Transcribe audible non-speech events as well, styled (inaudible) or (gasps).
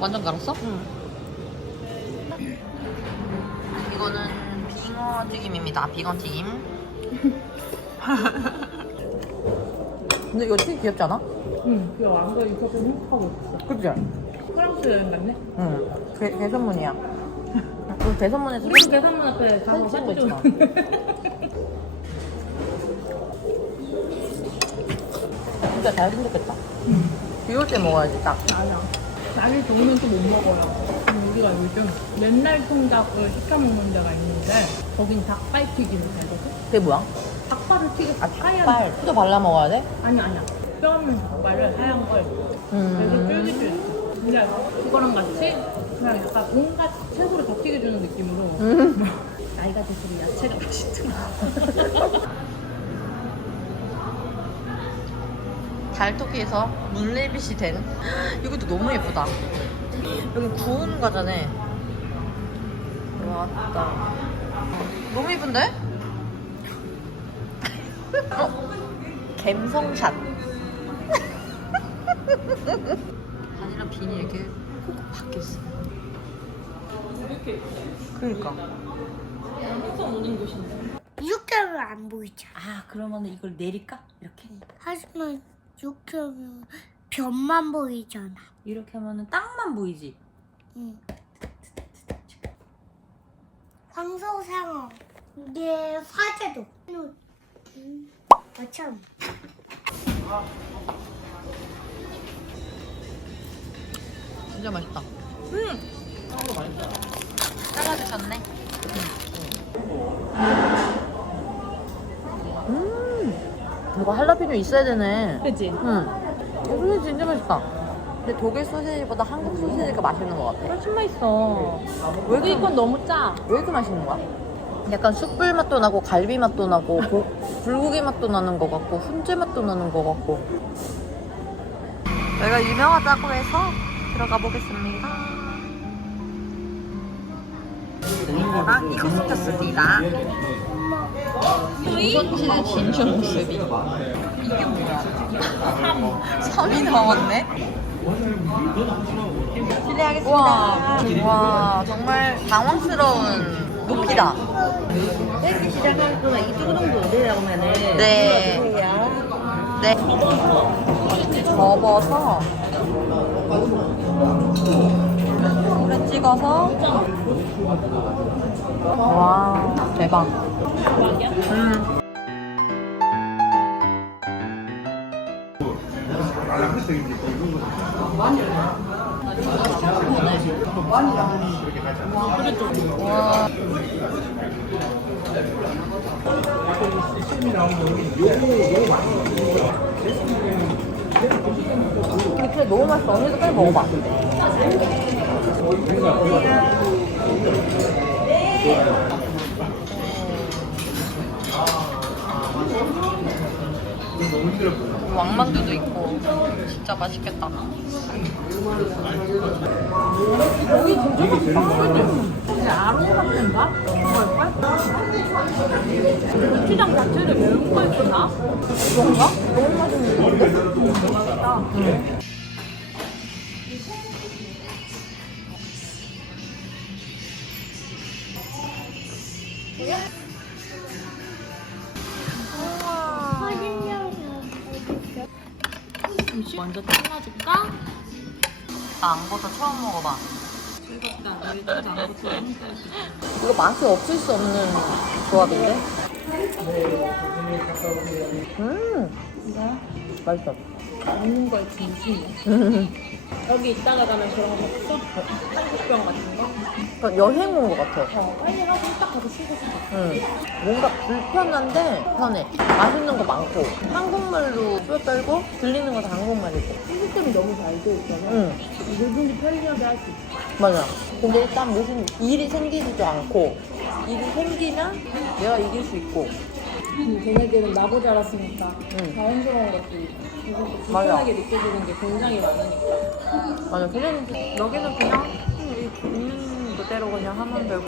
완전 갈았어? 응. 이거는 빙어 튀김입니다. 비건 튀김. (laughs) 근데 이거 되게 귀엽지 않아? 응. 그 완전 이렇게 생각하고 있어. 그치? 프랑스 여행 갔네. 응. 개, 개선문이야. 우리 개선문에서 우리 계산문 앞에 가서 사진 찍고 좀. 진짜 잘생겼겠다. 비 올 때 먹어야지, 딱. 맞아. 나를 좋으면 또 못 먹어요. 음, 우리가 요즘 맨날 통닭을 시켜 먹는 데가 있는데 거긴 닭발 튀김을 팔거든. 그게 뭐야? 닭발을 튀겨 아, 하얀 닭발. 수도 발라 먹어야 돼? 아니 아니야. 뼈 없는 닭발을 하얀 걸 그래서 음. 쫄깃쫄깃. 근데 그거랑 같이 그냥 약간 온갖 채소를 다 튀겨주는 느낌으로 음. (laughs) 나이가 들수록 야채가 맛있더라. (laughs) 달토끼에서 문레빗이 된 (gasps) 이것도 너무 예쁘다 여기 구운 과자네 왔다 너무 예쁜데? (laughs) 어? 갬성샷 (laughs) 바지락 비니 이렇게 콕 박혔어 그러니까 항상 오는 곳인데. 이렇게 하면 안 보이잖아. 아 그러면 이걸 내릴까? 이렇게 하지만 이렇게 하면 변만 보이잖아. 이렇게 하면 땅만 보이지 응. 황소상어. 이게 화제도. 음, 어참. 진짜 맛있다. 음. 잘라주셨네. 음. 이거 할라피뇨 있어야 되네. 그치? 응. 이 소시지 진짜 맛있다. 근데 독일 소시지보다 한국 소시지가 맛있는 것 같아. 훨씬 맛있어. 왜 여기 이렇게, 건 너무 짜. 왜 이렇게 맛있는 거야? 약간 숯불 맛도 나고 갈비 맛도 나고 고- 불고기 맛도 나는 것 같고 훈제 맛도 나는 것 같고 여기가 유명하다고 해서 들어가 보겠습니다 주인공은 이거 시켰습니다. 우선치즈 진주 모습이. 이게 뭐야? 3 3이 나왔네? 실례하겠습니다. 와 정말 당황스러운 높이다. 헬기 시작할 거가 이 정도 내려오면은. 네. 네. 접어서 찍어서 와 대박. 음. 와. 근데 너무 맛있어. 언니도 빨리 먹어봐. 왕만두도 있고 진짜 맛있겠다. 이제 아로마인가? 그걸걸? 고추장 자체를 매운 걸 쓰나? 그런가? 너무 맛있는 거 같은데? 맛있다. 음 먼저 잘라줄까? 나 앙버터 처음 먹어봐. 즐겁다. 우리 진짜 안 붙어. 이거 맛이 없을 수 없는 조합인데? 음, 이거 맛있어. 먹는 걸 진심이야. (laughs) 여기 있다가 가면 저런 거 없어? 한국병 같은 거? 그러니까 여행 온 것 같아. 어, 빨리 하고 딱 가서 쉬고 싶어. 응. 뭔가 불편한데 편해. 맛있는 거 많고 한국말로 뼈 떨고 들리는 거 다 한국말이고. 시스템이 너무 잘돼 있잖아. 응, 누구든지 편리하게 할 수 있어. 맞아. 근데 일단 무슨 일이 생기지도 않고 일이 생기면 내가 이길 수 있고. 음, 걔네들은 나고 자랐으니까 응. 자연스러운 것들이 이것도 맞아. 불편하게 느껴지는 게 굉장히 많으니까. 맞아. 그냥 여기는 그냥 음, 있는 그대로 그냥 하면 되고